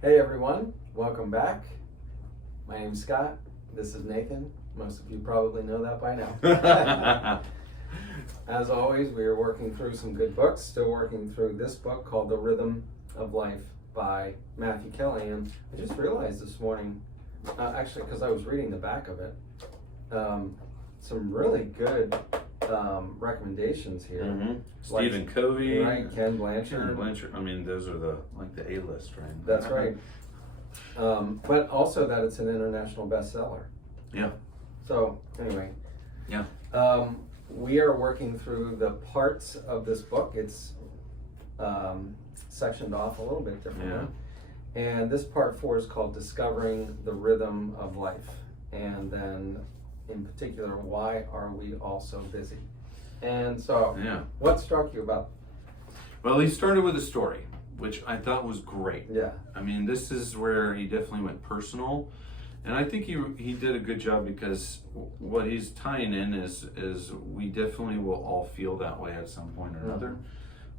Hey everyone, welcome back. My name's Scott. This is Nathan. Most of you probably know that by now. As always, we are working through some good books. Still working through this book called The Rhythm of Life by Matthew Kelly. And I just realized this morning, actually because I was reading the back of it, some really good recommendations here. Mm-hmm. Stephen Covey, right? Ken Blanchard. I mean, those are the A-list, right? That's right. But also that it's an international bestseller. Yeah. So anyway, yeah, we are working through the parts of this book. It's sectioned off a little bit differently. Yeah. And this part 4 is called Discovering the Rhythm of Life. And then in particular, why are we all so busy? And so, what struck you about? Well, he started with a story, which I thought was great. Yeah. I mean, this is where he definitely went personal. And I think he did a good job, because what he's tying in is we definitely will all feel that way at some point or another. Mm-hmm.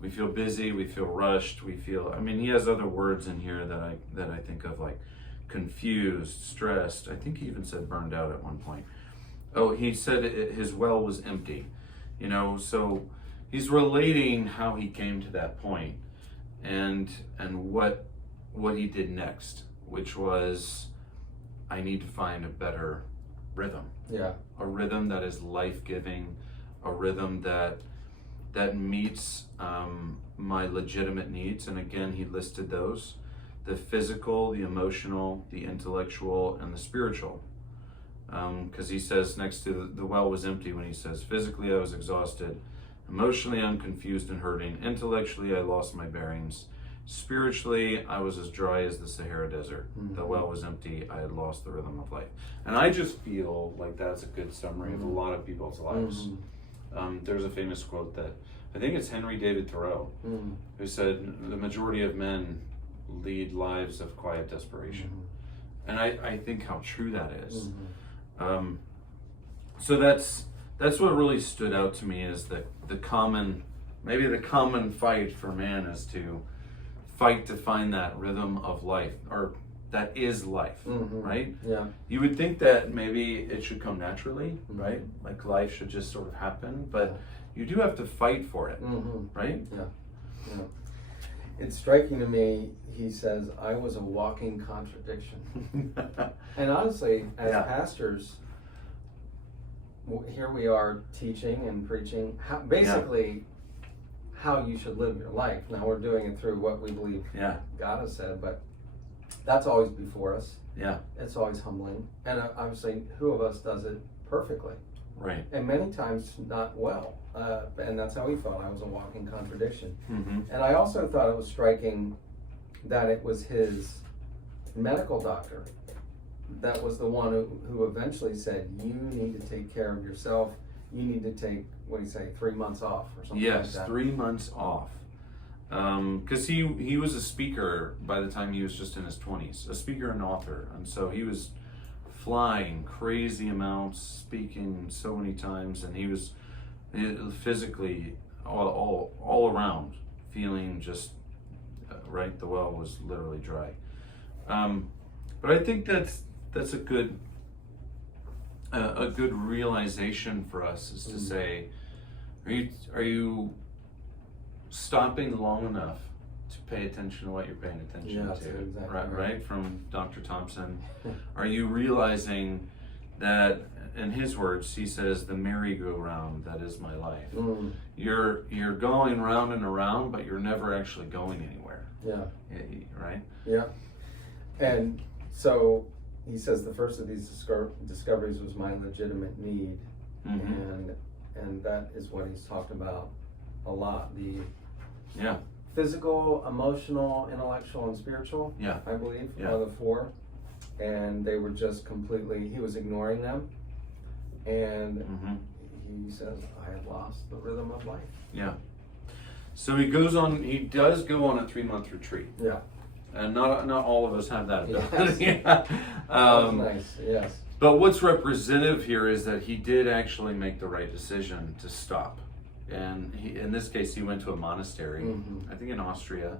We feel busy, we feel rushed, we feel, I mean, he has other words in here that I think of, like confused, stressed. I think he even said burned out at one point. Oh, he said his well was empty, so he's relating how he came to that point and what he did next, which was, I need to find a better rhythm. Yeah. A rhythm that is life-giving, a rhythm that meets my legitimate needs. And again, he listed those: the physical, the emotional, the intellectual, and the spiritual. Because he says next to the well was empty when he says, physically I was exhausted, emotionally I'm confused and hurting, intellectually I lost my bearings, spiritually I was as dry as the Sahara Desert. Mm-hmm. The well was empty, I had lost the rhythm of life. And I just feel like that's a good summary of a lot of people's lives. Mm-hmm. There's a famous quote that, I think it's Henry David Thoreau, who said, the majority of men lead lives of quiet desperation. Mm-hmm. And I think how true that is. Mm-hmm. So that's what really stood out to me, is that the common fight for man is to fight to find that rhythm of life, or that is life. Mm-hmm. Right? Yeah. You would think that maybe it should come naturally, mm-hmm. right? Like life should just sort of happen, but you do have to fight for it, mm-hmm. right? Yeah. Yeah. It's striking to me, he says, I was a walking contradiction. And honestly, as pastors, here we are teaching and preaching how you should live your life. Now we're doing it through what we believe God has said, but that's always before us. Yeah. It's always humbling. And obviously, who of us does it perfectly? Right. And many times not well. And that's how he felt. I was a walking contradiction. Mm-hmm. And I also thought it was striking that it was his medical doctor that was the one who eventually said, you need to take care of yourself. You need to take, 3 months off or something like that. Yes, 3 months off. Because he was a speaker by the time he was just in his 20s, a speaker and author. And so he was flying crazy amounts, speaking so many times, and he was physically all around feeling just right. The well was literally dry. But I think that's a good realization for us, is to say, are you stopping long enough to pay attention to what you're paying attention to? Exactly right? From Dr. Thompson. Are you realizing that, in his words, he says, the merry-go-round that is my life. Mm. You're going round and around, but you're never actually going anywhere. Yeah. Right? Yeah. And so he says the first of these discoveries was my legitimate need. Mm-hmm. And that is what he's talked about a lot. The physical, emotional, intellectual, and spiritual, I believe, are the 4. And they were just completely, he was ignoring them. And he says, I have lost the rhythm of life. Yeah. So he does go on a 3-month retreat. Yeah. And not all of us have that ability. Yes. Nice, yes. But what's representative here is that he did actually make the right decision to stop. And in this case, he went to a monastery, I think in Austria,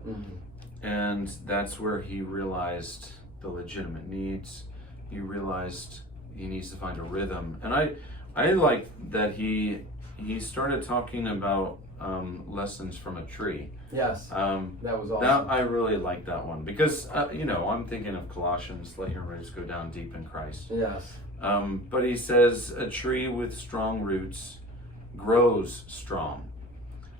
And that's where he realized the legitimate needs. He realized he needs to find a rhythm. And I like that he started talking about lessons from a tree. Yes, that was awesome. That I really like that one because I'm thinking of Colossians, let your roots go down deep in Christ. Yes. But he says a tree with strong roots grows strong.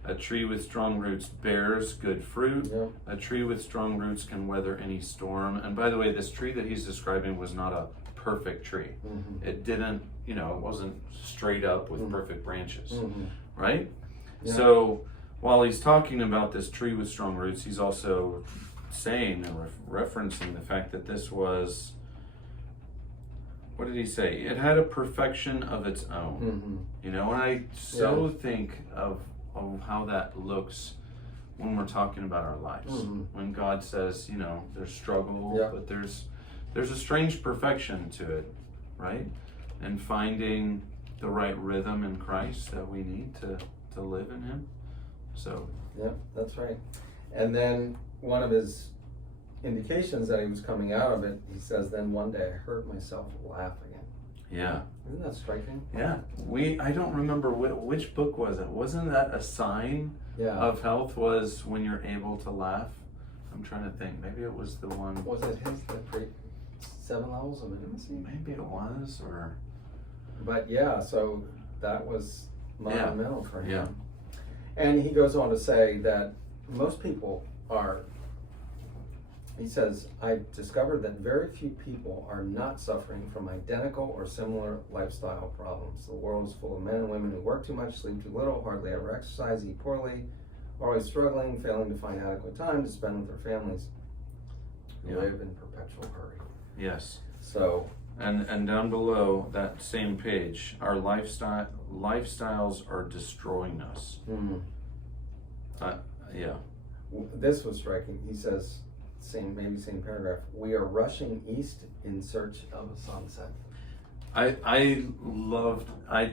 A tree with strong roots bears good fruit. Yep. A tree with strong roots can weather any storm. And by the way, this tree that he's describing was not a perfect tree. Mm-hmm. It didn't, it wasn't straight up with Mm-hmm. perfect branches, Mm-hmm. right? Yeah. So while he's talking about this tree with strong roots, he's also saying and referencing the fact that this was, what did he say? It had a perfection of its own. Mm-hmm. And I think of how that looks when we're talking about our lives. Mm-hmm. When God says, there's struggle, Yeah. but there's a strange perfection to it, right? And finding the right rhythm in Christ that we need to live in Him. So. Yep, that's right. And then one of his indications that he was coming out of it, he says, then one day I heard myself laugh again. Yeah. Isn't that striking? Yeah. I don't remember which book was it. Wasn't that a sign Yeah. of health was when you're able to laugh? I'm trying to think. Maybe it was the one. Was it his, the great 7 levels of intimacy? Maybe it was, or. But yeah, so that was monumental for him. Yeah. And he goes on to say that most people are, he says, I've discovered that very few people are not suffering from identical or similar lifestyle problems. The world is full of men and women who work too much, sleep too little, hardly ever exercise, eat poorly, always struggling, failing to find adequate time to spend with their families, who Yeah. live in perpetual hurry. Yes. So, And down below that same page, our lifestyles are destroying us. Yeah. This was striking. He says, same paragraph, we are rushing east in search of a sunset. I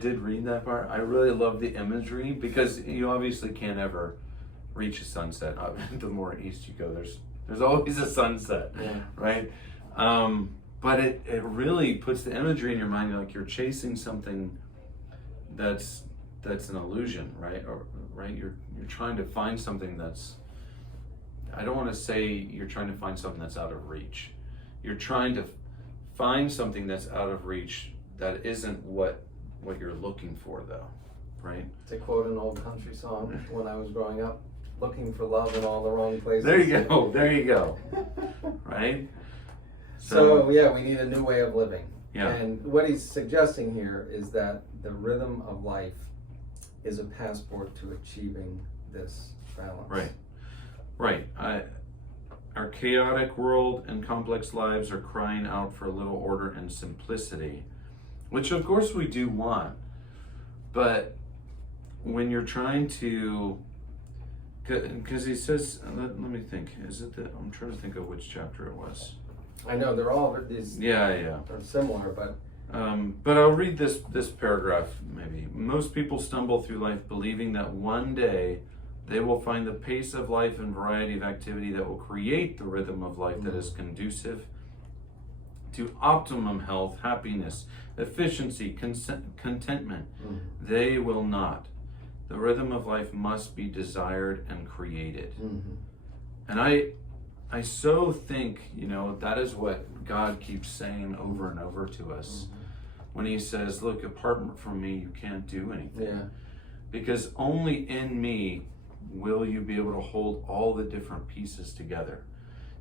did read that part. I really love the imagery because you obviously can't ever reach a sunset. The more east you go, there's always a sunset, Yeah. right? But it really puts the imagery in your mind, like you're chasing something that's an illusion, right? Or right, you're trying to find something that's, I don't want to say you're trying to find something that's out of reach. You're trying to find something that's out of reach that isn't what you're looking for, though, right? To quote an old country song when I was growing up, looking for love in all the wrong places. There you go, right? So yeah, we need a new way of living. Yeah. And what he's suggesting here is that the rhythm of life is a passport to achieving this balance. Right. Our chaotic world and complex lives are crying out for a little order and simplicity, which of course we do want. But when you're trying to, because he says, let me think, I'm trying to think of which chapter it was. I know they're all these. Yeah. Are similar, but. But I'll read this paragraph maybe. Most people stumble through life believing that one day they will find the pace of life and variety of activity that will create the rhythm of life that is conducive to optimum health, happiness, efficiency, contentment. They will not. The rhythm of life must be desired and created. And I so think, that is what God keeps saying over and over to us when He says, look, apart from me, you can't do anything. Yeah. Because only in me will you be able to hold all the different pieces together.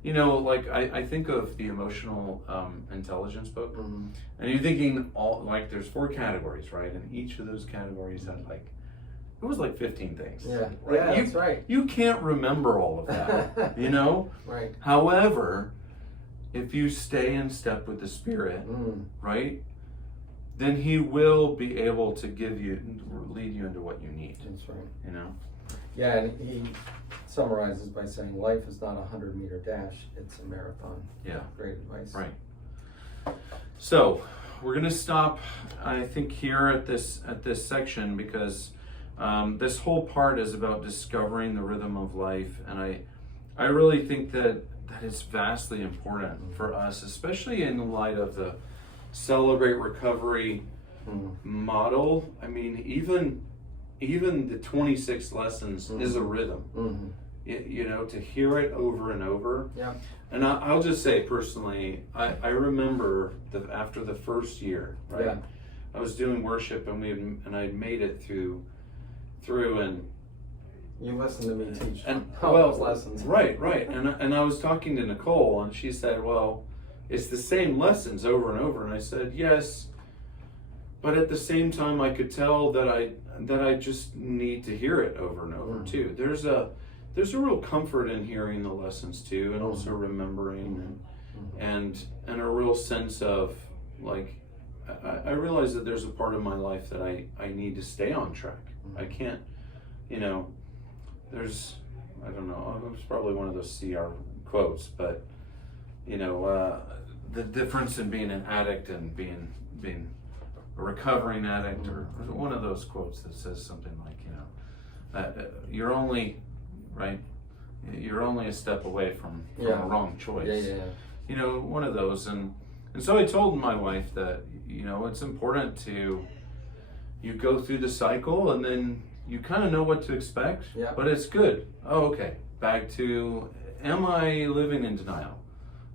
Like I think of the emotional intelligence book, and you're thinking there's 4 categories, right? And each of those categories had it was 15 things. Yeah. Right? Yeah, that's right. You can't remember all of that, Right. However, if you stay in step with the Spirit, right, then He will be able to lead you into what you need. That's right. Yeah, and he summarizes by saying, life is not a 100-meter dash, it's a marathon. Yeah. Great advice. Right. So we're gonna stop, I think, here at this section because this whole part is about discovering the rhythm of life, and I really think that it's vastly important for us, especially in light of the Celebrate Recovery model. I mean, even the 26 lessons is a rhythm. You know, to hear it over and over. Yeah. And I'll just say personally, I remember after the first year, right? Yeah. I was doing worship and I made it through and You listened to me teach and all well, those lessons. Right. And I was talking to Nicole, and she said, "Well, it's the same lessons over and over." And I said, "Yes, but at the same time, I could tell that I just need to hear it over and over too. There's a real comfort in hearing the lessons too, and also remembering, and a real sense of like, I realize that there's a part of my life that I need to stay on track. I can't, you know, I don't know, it was probably one of those CR quotes, but you know, the difference in being an addict and being a recovering addict, or one of those quotes that says something like, you know, you're only a step away from a wrong choice. Yeah. You know, one of those, and so I told my wife that, you know, it's important you go through the cycle and then you kind of know what to expect. Yeah. But it's good. Oh, okay. Back to, am I living in denial?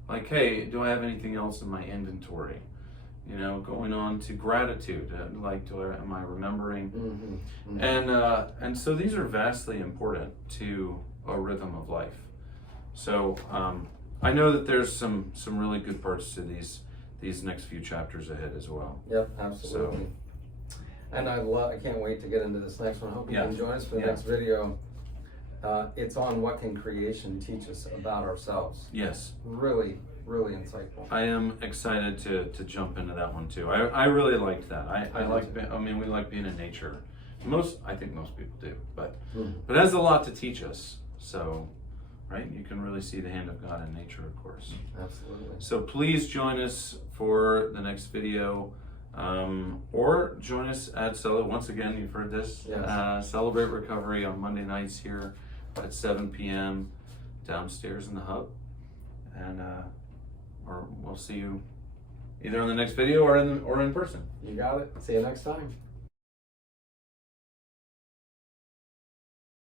Like, hey, do I have anything else in my inventory? You know, going on to gratitude. Like, am I remembering? And so these are vastly important to a rhythm of life. So I know that there's some really good parts to these next few chapters ahead as well. Yep, absolutely. And I can't wait to get into this next one. I hope you can join us for the next video. It's on what can creation teach us about ourselves. Yes. Really, really insightful. I am excited to jump into that one too. I really liked that. I mean, we like being in nature. I think most people do, but it has a lot to teach us. So, right, you can really see the hand of God in nature, of course. Absolutely. So please join us for the next video, or join us at once again, you've heard this, Celebrate Recovery on Monday nights here at 7 p.m. downstairs in the hub, and or we'll see you either on the next video or in person. You got it. See you next time.